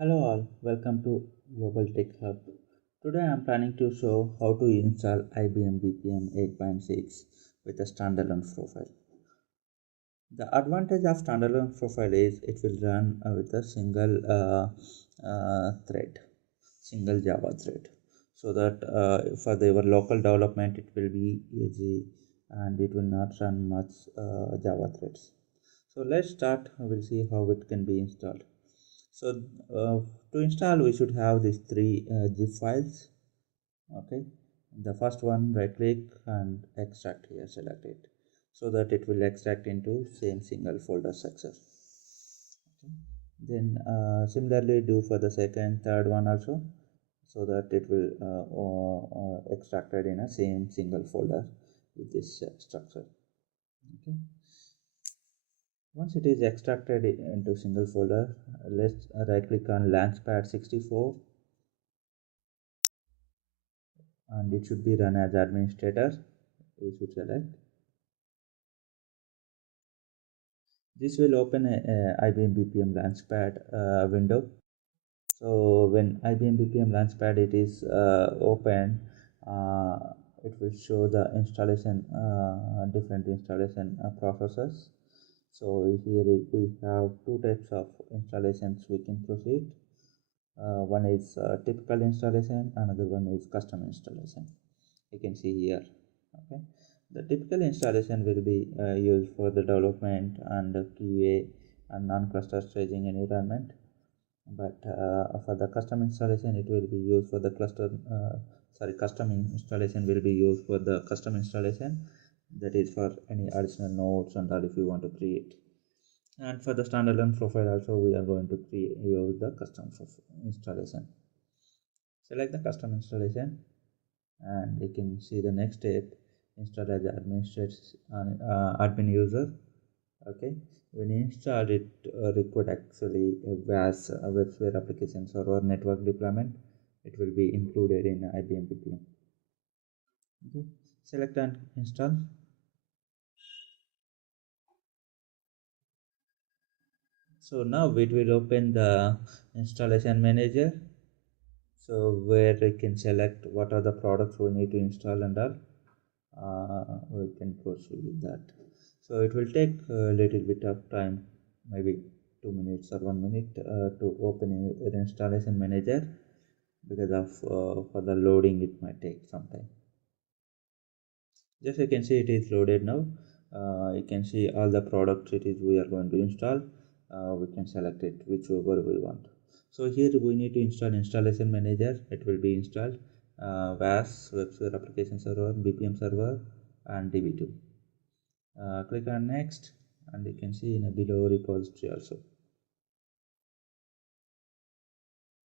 Hello all, welcome to Global Tech Hub. Today I am planning to show how to install IBM BPM 8.6 with a standalone profile. The advantage of standalone profile is it will run with a single thread, single Java thread, so that for your local development it will be easy and it will not run much Java threads. So let's start. We'll see how it can be installed. So to install, we should have these three zip files. Okay, the first one, right click and extract here, select it, so that it will extract into same single folder success. Okay. Then similarly do for the second, third one also, so that it will extracted in a same single folder with this structure. Okay. Once it is extracted into single folder, let's right click on Launchpad 64 and it should be run as administrator. We should select. This will open a IBM BPM Launchpad window. So when IBM BPM Launchpad it is open, it will show the installation, different installation processes. So here we have two types of installations we can proceed. One is typical installation, another one is custom installation. You can see here. Okay, the typical installation will be used for the development and the QA and non-cluster staging environment, but for the custom installation it will be used for the custom installation will be used for the custom installation, that is for any additional nodes and all if you want to create. And for the standalone profile also we are going to use the custom installation. Select the custom installation and you can see the next step, install as admin user. Okay, when installed it required actually a VAS, a WebSphere application server network deployment. It will be included in IBM BPM. Okay, select and install. So now it will open the installation manager, so where we can select what are the products we need to install and all. We can proceed with that. So it will take a little bit of time, maybe 2 minutes or 1 minute to open an installation manager, because of for the loading it might take some time. Just you can see it is loaded now. You can see all the products it is we are going to install. We can select it whichever we want. So here we need to install installation manager. It will be installed VAS, WebSphere application server, BPM server and DB2. Click on next and you can see in a below repository also.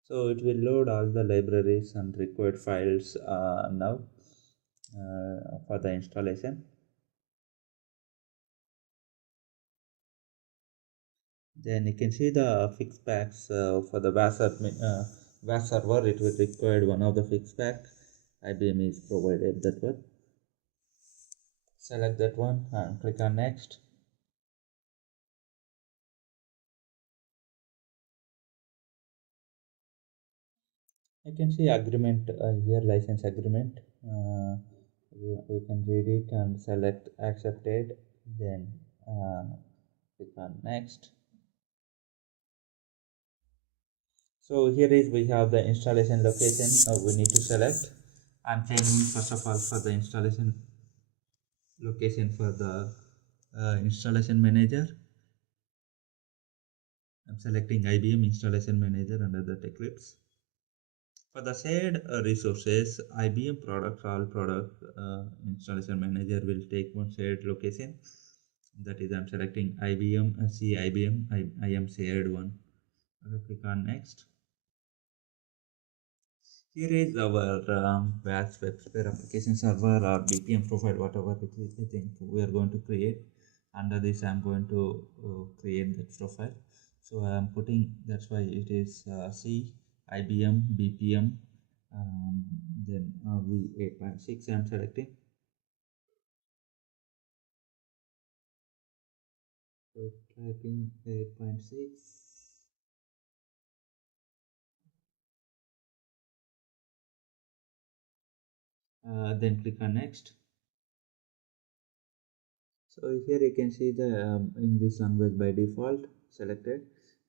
So it will load all the libraries and required files now for the installation. Then you can see the fix packs for the VAS server. It will require one of the fix pack. IBM is provided that one. Select that one and click on next. You can see agreement here, license agreement. You can read it and select accepted. Then click on next. So here is we have the installation location we need to select. I'm changing first of all for the installation location for the installation manager. I'm selecting IBM installation manager under the Eclipse. For the shared resources, IBM products, all product installation manager will take one shared location. That is, I'm selecting IBM, IBM, I am shared one. Okay, click on next. Here is our VAS WebSphere application server or BPM profile, whatever it is I think we are going to create. Under this, I'm going to create that profile. So I'm putting, that's why it is C IBM BPM, then V8.6 I'm selecting. So typing 8.6. Then click on next. So here you can see the English language by default selected,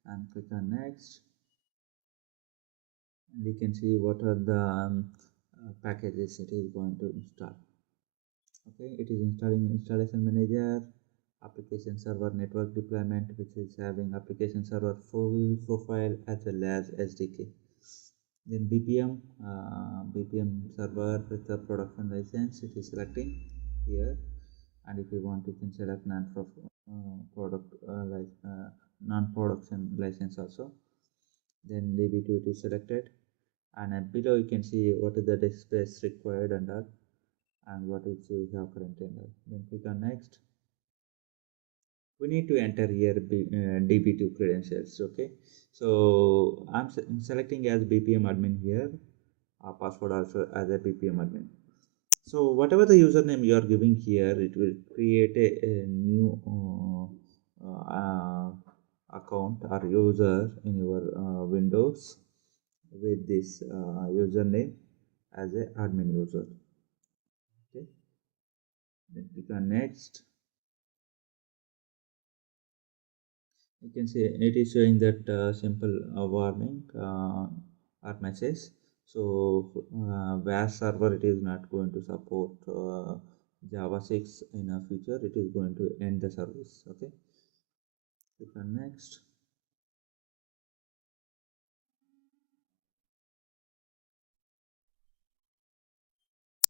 and click on next, and you can see what are the packages it is going to install. Okay, it is installing installation manager, application server network deployment, which is having application server full profile as well as SDK. Then BPM server with the production license, it is selecting here, and if you want you can select non-production license also. Then DB2 it is selected, and below you can see what is the disk space required under and what is you have currently under. Then click on next. We need to enter here DB2 credentials. Okay, so I'm selecting as BPM admin here, password also as a BPM admin. So whatever the username you are giving here, it will create a new account or user in your Windows with this username as a admin user. Okay, then click on next. You can see it is showing that simple warning or message. So VAS server it is not going to support Java 6 in a future. It is going to end the service. Okay, click on next.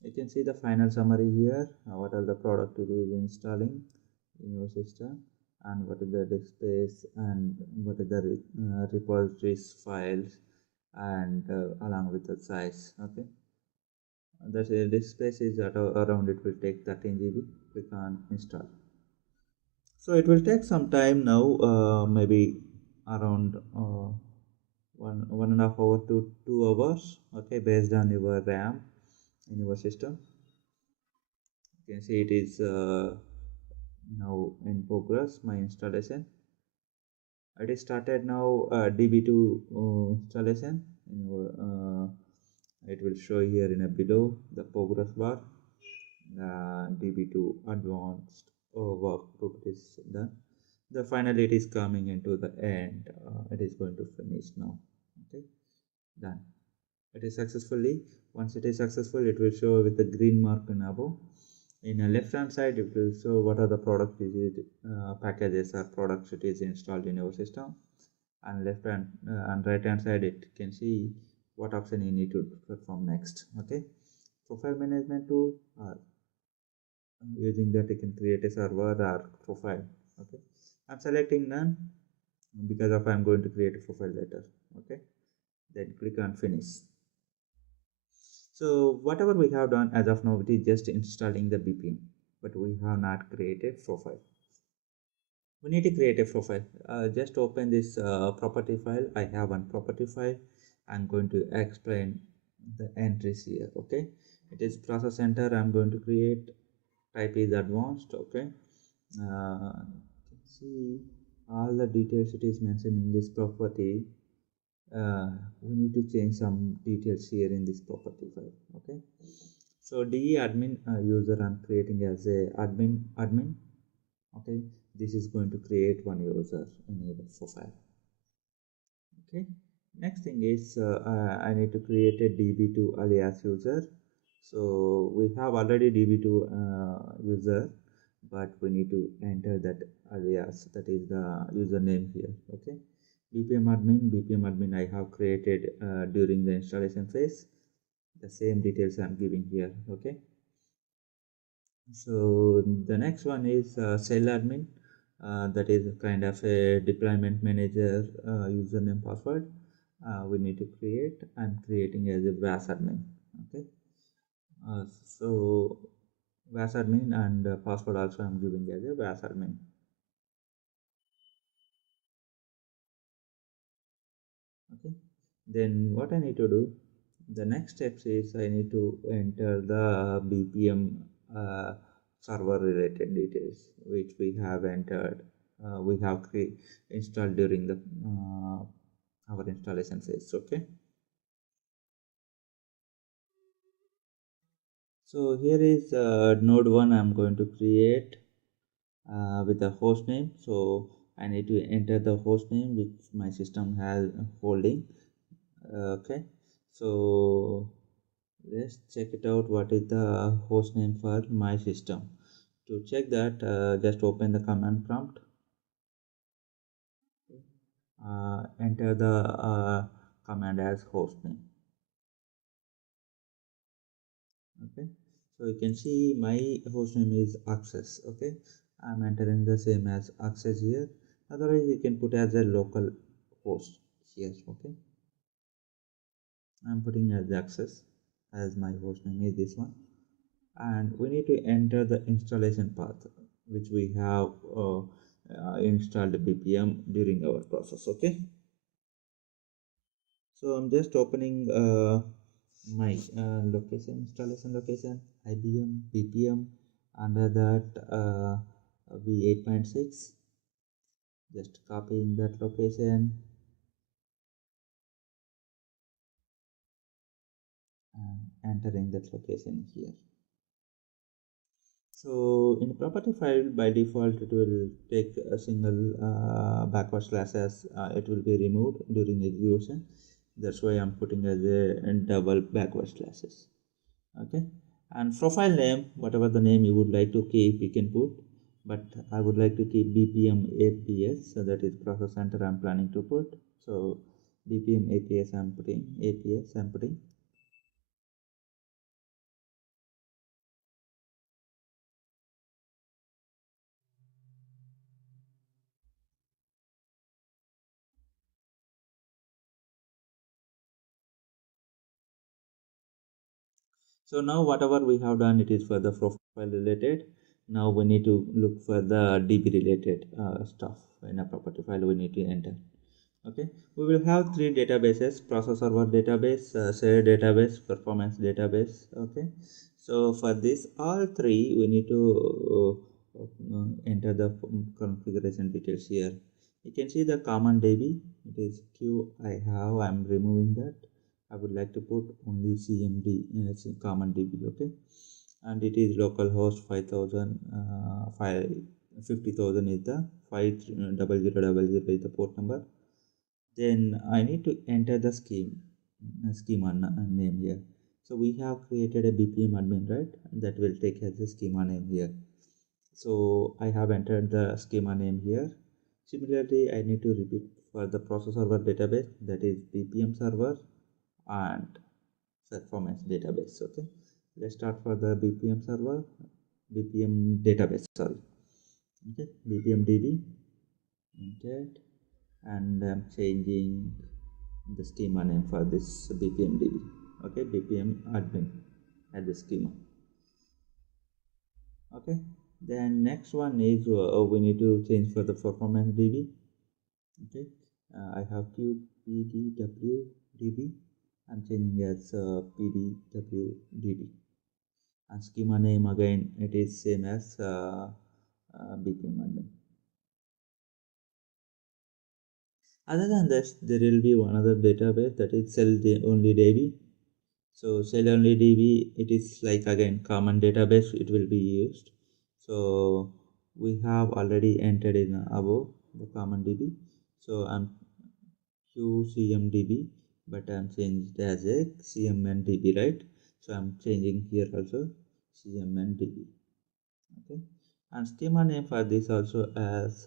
You can see the final summary here. What are the product it is installing in your system, and what is the disk space, and what is the repositories files, and along with the size. Okay, that disk space is around, it will take 13 GB. Click on install. So it will take some time now, maybe around one and a half hour to 2 hours. Okay, based on your RAM in your system. You can see it is now in progress, my installation. It is started now. DB2 installation in your, it will show here in a below the progress bar. DB2 advanced work group is done. The finally it is coming into the end. It is going to finish now. Okay, done. It is successfully. Once it is successful, it will show with the green mark in above. In the left hand side, it will show what are the product packages or products it is installed in your system, and left hand and right hand side it can see what option you need to perform next. Okay, profile management tool, using that you can create a server or profile. Okay, I'm selecting none because of I'm going to create a profile later. Okay, then click on finish. So whatever we have done as of now, it is just installing the BPM, but we have not created profile. We need to create a profile. Just open this property file. I have one property file. I'm going to explain the entries here. Okay, it is process center. I'm going to create. Type is advanced. Okay, see all the details it is mentioned in this property. We need to change some details here in this property file. Okay, so de admin user I'm creating as a admin. Okay, this is going to create one user in your profile. Okay, next thing is I need to create a db2 alias user. So we have already db2 user, but we need to enter that alias, that is the username here. Okay, bpm admin I have created during the installation phase. The same details I'm giving here. Okay, so the next one is cell admin. That is kind of a deployment manager username password. We need to create. I'm creating as a VAS admin. Okay, so VAS admin, and password also I'm giving as a VAS admin. Okay, then what I need to do, the next steps is I need to enter the BPM server related details which we have entered, we have installed during the our installation phase. Okay, So here is node 1 I'm going to create with the host name. So I need to enter the host name which my system has holding. Okay, so let's check it out. What is the host name for my system? To check that, just open the command prompt, enter the command as host name. Okay, so you can see my host name is access. Okay, I'm entering the same as access here. Otherwise you can put as a local host here. Okay, I'm putting as access as my host name is this one, and we need to enter the installation path which we have installed BPM during our process. Okay, so I'm just opening my location, installation location, IBM BPM, under that V8.6. Just copying that location and entering that location here. So in the property file, by default it will take a single backward slashes. It will be removed during execution. That's why I'm putting as a double backward slashes. Okay, and profile name, whatever the name you would like to keep, you can put, but I would like to keep BPM APS, so that is process center I'm planning to put. So BPM APS I'm putting, APS I'm putting. So now whatever we have done, it is for the profile related. Now we need to look for the DB related stuff. In a property file we need to enter. Okay, we will have three databases: process server database, shared database, performance database. Okay, so for this all three we need to enter the configuration details here. You can see the common DB, it is Q I have, I'm removing that. I would like to put only CMD, common DB. Okay, and it is localhost 5000, 50,000 is the 50000 is the port number. Then I need to enter the schema name here. So we have created a BPM admin, right? That will take as the schema name here. So I have entered the schema name here. Similarly, I need to repeat for the process server database, that is BPM server and performance database. Okay, let's start for the BPM server, BPM database. Sorry. Okay, BPM DB entered, and I'm changing the schema name for this BPM DB. Okay, BPM admin as the schema. Okay, then next one is we need to change for the performance DB. Okay, I have QPDW DB. I'm changing as PDW DB, and schema name again it is same as BPM admin. Other than this, there will be one other database, that is cell only DB. So cell only DB, it is like again common database, it will be used. So we have already entered in above the common DB. So I'm QCMDB, but I'm changed as a CMNDB, right? So I'm changing here also CMNDB. Okay, and schema name for this also as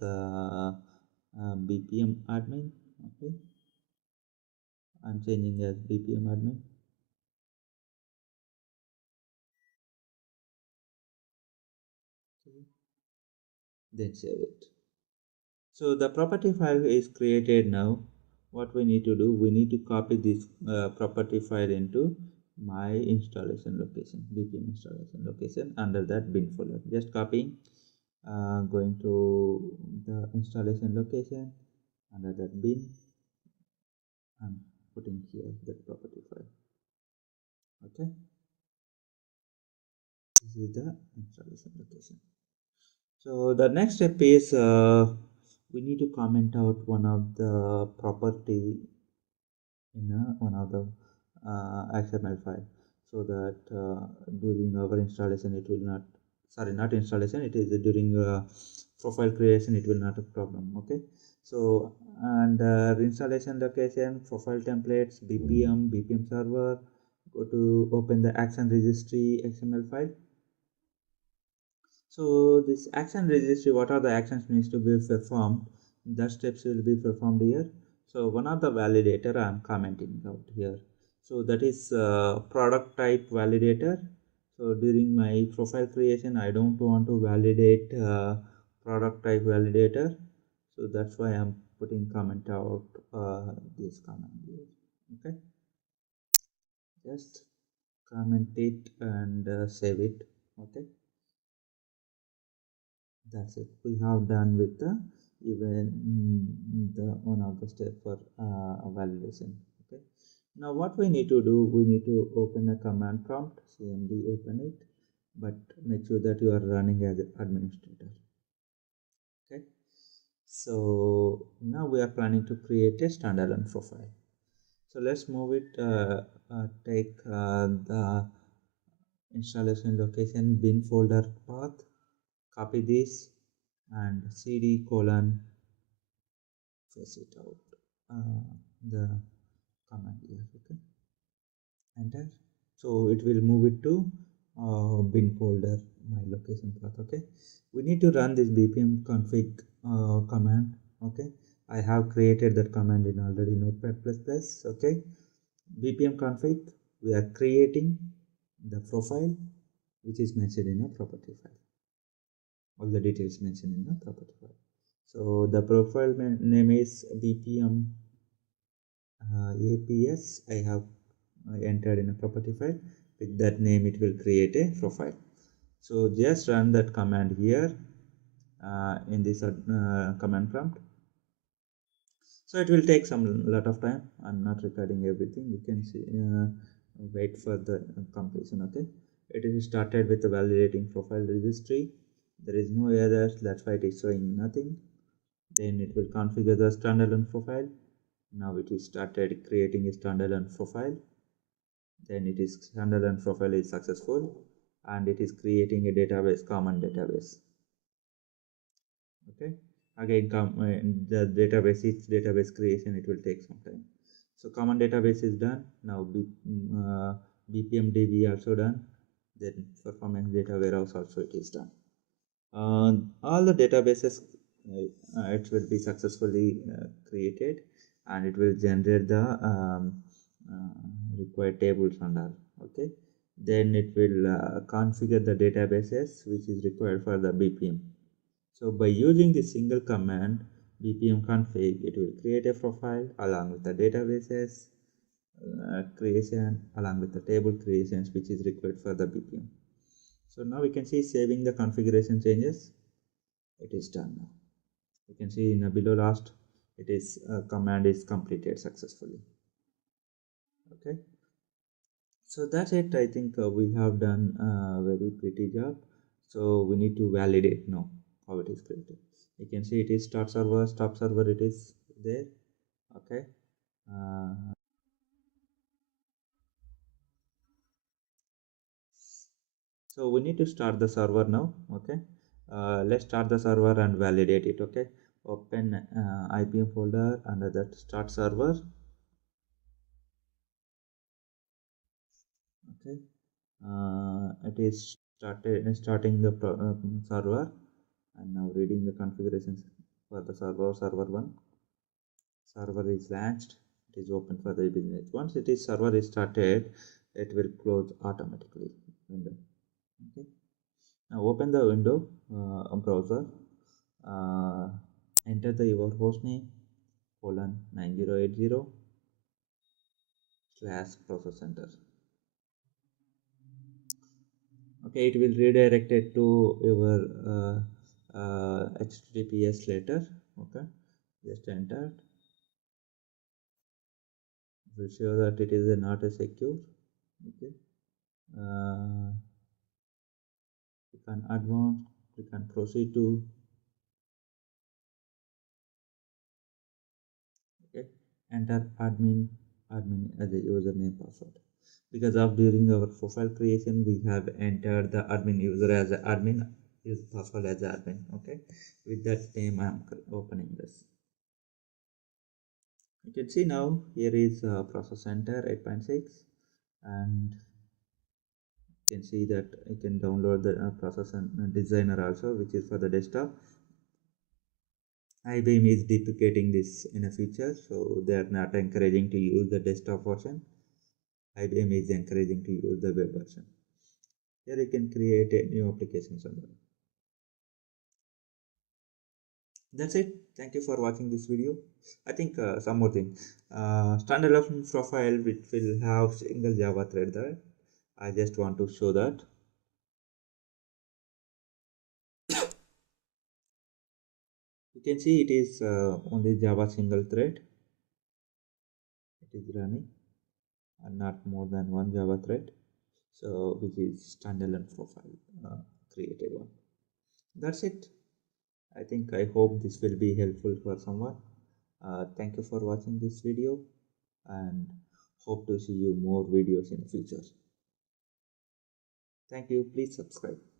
BPM admin. Okay, I'm changing as BPM admin. Then save it. So the property file is created now. What we need to do, we need to copy this property file into my installation location, BPM installation location, under that bin folder. Just copying, going to the installation location, under that bin, I'm putting here that property file. Okay, this is the installation location. So the next step is we need to comment out one of the property in one of the XML file. so that during our installation it will not, sorry, not installation, it is during profile creation it will not a problem. Okay, so and installation location, profile templates, BPM server, go to open the action registry XML file. So this action registry, what are the actions needs to be performed, the steps will be performed here. So one of the validator I am commenting out here, so that is product type validator. So during my profile creation I don't want to validate product type validator, so that's why I'm putting comment out this comment here. Okay, just comment it and save it. Okay, that's it, we have done with the even the one of the step for validation. Okay, now what we need to do, we need to open a command prompt, cmd, open it, but make sure that you are running as an administrator. Okay, so now we are planning to create a standalone profile. So let's move it, take the installation location bin folder path, copy this and cd colon face it out the command here. Okay, enter. So it will move it to bin folder, my location path. Okay, we need to run this bpm config command. Okay, I have created that command in already notepad plus plus. Okay, bpm config, we are creating the profile which is mentioned in a property file, all the details mentioned in the property file. So the profile name is bpm APS. I have entered in a property file. With that name it will create a profile. So just run that command here in this command prompt. So it will take some lot of time. I'm not recording everything, you can see, wait for the completion. Okay, it is started with the validating profile registry, there is no errors, that's why it is showing nothing. Then it will configure the standalone profile. Now it is started creating a standalone profile. Then it is standalone profile is successful and it is creating a database, common database. Okay, again the database, its database creation, it will take some time. So common database is done. Now bpm db also done. Then performance data warehouse also it is done. All the databases it will be successfully created and it will generate the required tables and all. Okay, then it will configure the databases which is required for the bpm. So by using this single command bpm config, it will create a profile along with the databases creation along with the table creations which is required for the bpm. So now we can see saving the configuration changes, it is done now. You can see in below last, it is command is completed successfully. Okay, so that's it. I think we have done a very pretty job. So we need to validate now how it is created. You can see it is start server, stop server, it is there. Okay, uh, so we need to start the server now. Okay, let's start the server and validate it. Okay, open IBM folder under that start server. Okay, it is starting the server and now reading the configurations for the server 1. Server is launched, it is open for the business. Once it is server is started, it will close automatically window. Okay, now open the window browser, uh, enter your host name :9080 / process center. Okay, it will redirect it to your https later. Okay, just enter, will show that it is not a secure. Okay, uh, you can advance, you can proceed to. Okay, enter admin admin as a username password. Because of during our profile creation we have entered the admin user as an admin, use password as admin. Okay, with that name I am opening this. You can see now here is process center 8.6, and you can see that you can download the process and designer also, which is for the desktop. IBM is deprecating this in a feature, so they are not encouraging to use the desktop version. IBM is encouraging to use the web version. Here you can create a new applications on them. That's it. Thank you for watching this video. I think some more thing. Standalone profile which will have single Java thread there. I just want to show that. You can see it is only Java single thread. It is running and not more than one Java thread. So which is standalone profile created one. That's it. I hope this will be helpful for someone. Thank you for watching this video and hope to see you more videos in the future. Thank you. Please subscribe.